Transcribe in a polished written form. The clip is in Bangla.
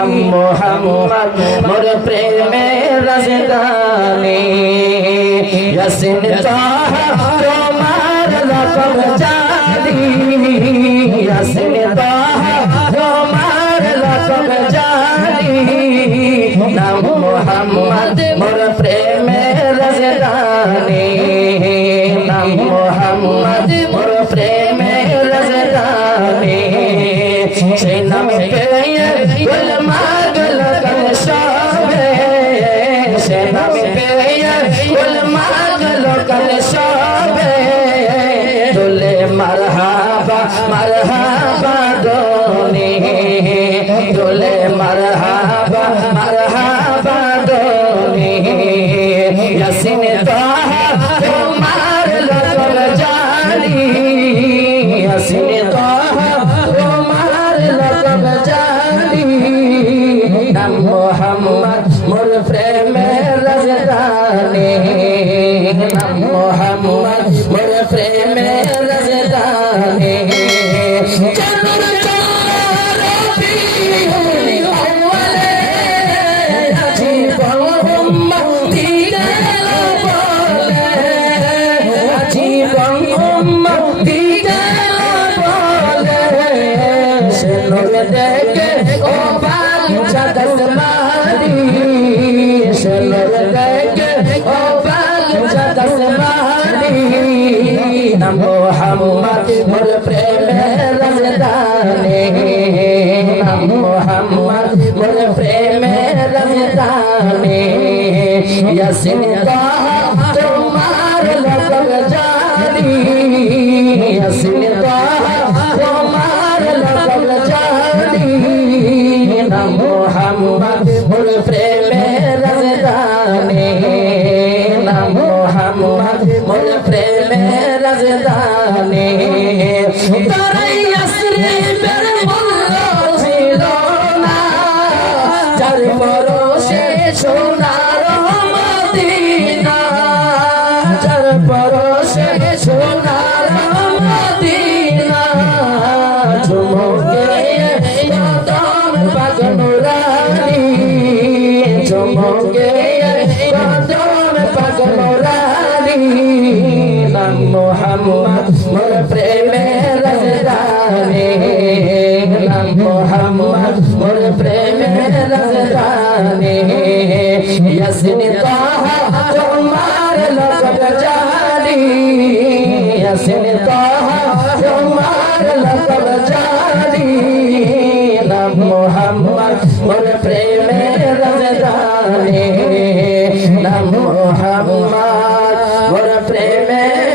নাম মোহাম্মদ মোর প্রেমের রাজধানী ইয়াসিন তাহা তোমার রকম জানি ইয়াসিন তাহা তোমার রকম জানি নাম মোহাম্মদ মোর প্রেমের রাজধানী নাম মোহাম্মদ মোর প্রেমের রাজধানী সেই নাম পেয়ে গুল মাগল কল সবে সেই নাম পেয়ে গুল মাগল কল সবে তুলে মারহাবা দোনি তুলে মারহাবা দোনি ইয়াসিন তাহা তোমার রকম জানি ইয়াসিন তাহা তোমার রকম জানি নাম মোহাম্মদ মোর প্রেমের রাজধানী নাম মোহাম্মদ মোর প্রেমের রাজধানী মোহাম্মদ মোর প্রেমের রাজধানী নাম মোহাম্মদ মোর প্রেমের রাজধানী ইয়াসিন তাহা তোমার রকম জানি ইয়াসিন তাহা তোমার রকম জানি নাম মোহাম্মদ মোর প্রেমের রাজধানী নাম মোহাম্মদ মোর প্রেমের রাজধানী তারাই আসরে বের মোল্লা ছিল না যার পরশে সোনার মদিনা যার পরশে সোনার মদিনা ঝুমকে কদম পাগনুরানি ঝুমকে কদম পাগনুরানি নাম মোহাম্মদ মোর প্রেমের রাজধানী নাম মোহাম্মদ মোর প্রেমের রাজধানী ইয়াসিন তাহা তোমার রকম জানি ইয়াসিন তাহা তোমার রকম জানি নাম মোহাম্মদ মোর প্রেমের রাজধানী নাম মোহাম্মদ মোর প্রেমের